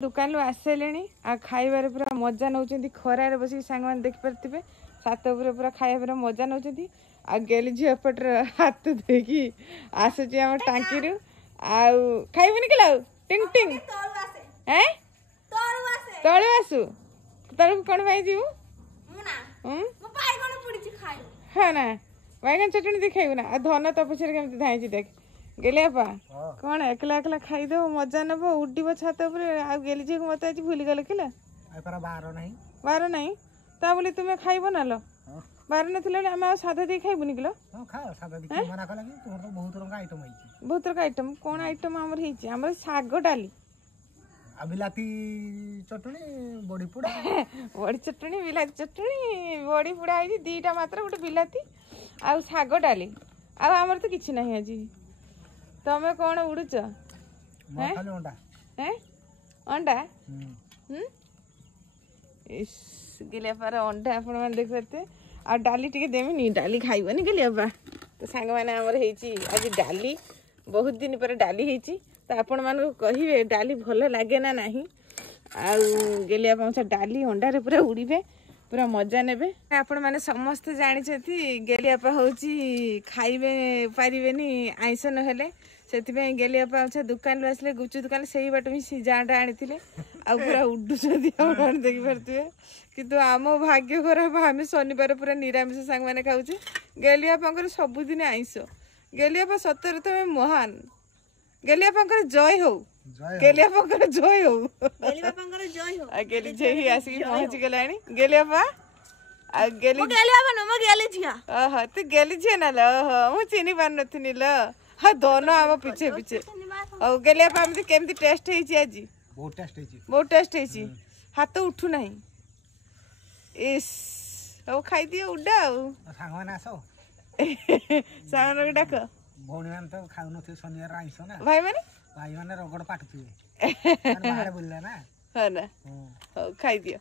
दुकान रू आसले आ खाइबार पूरा मजा नौ खरार बस सांग मैंने देखिपारे छात पूरा खाइबार मजा नौ आ गेली झी एपट हाथ देकी आसुची आम टांकी रू खाइबनी कि टिंग टिंग हैं तलू आसु तलू कौन पाई जीवु हाँ ना बैगन चटनी देखाइबु ना आ धन तो पछे केमती धाई देख गेले अपा कौन एकला एकला खाईद मजा नब उड्डीब छात आ गेली झी मत आज भूली गल कि बार नहीं ता बोली तुम्हें खाइब ना लो बार ना साधा दे खाइबुनि कि बहुत तरह आइटम कौन आइटम आमर साग डाली बिलाती चटनी बड़ी पुड़ा बड़ी चटनी बिलाती चटनी बड़ी पुड़ा है दीटा मात्र गोटे बिलाती आ साग डाली आमर तो किसी ना आज तमें कौन उड़ुच अंडा गिले पार अंडा आपण मैंने देख पारे आ डाली टी देमी डाली खाइबनी गिले बा तो सांग मैंने आज डाली बहुत दिन पर डाली होती तो आपण मान कहे डाली भल लगे ना नहीं गेलिया डाली अंडारे पूरा उड़े पूरा मजा ने आपण मैंने समस्ते जानी गेलियापा हूँ खाइबे पारे आईस ना से गेलियापा दुकान आसले गुपचुप दुकान से बाट भी सिजाटा आनी पूरा उडुंट देखिपे कि आम भाग्य खराब आम शनिवार पूरा निरामिष सांग मैंने खाऊ गेलियापा सबुदिन आईस गेलियापा सतर तुम महान गेलियापा जय हो गेलियापा जय हो गेली झी आसिक पहुंची गलानी गेलियापा तू गेली झी ना मु चिन्ह पार नी हाँ दोनों आम पिछे पिछे गेलियापा केमती टेस्ट आज बहुत टेस्ट हाथ उठू ना इस हौ खाई दियो उड़ा सांग डाक भौणी मैंने तो खाऊ न शनिवार आईस ना भाई माने रगड़ पाटुवे ना हाँ ना खाई दियो।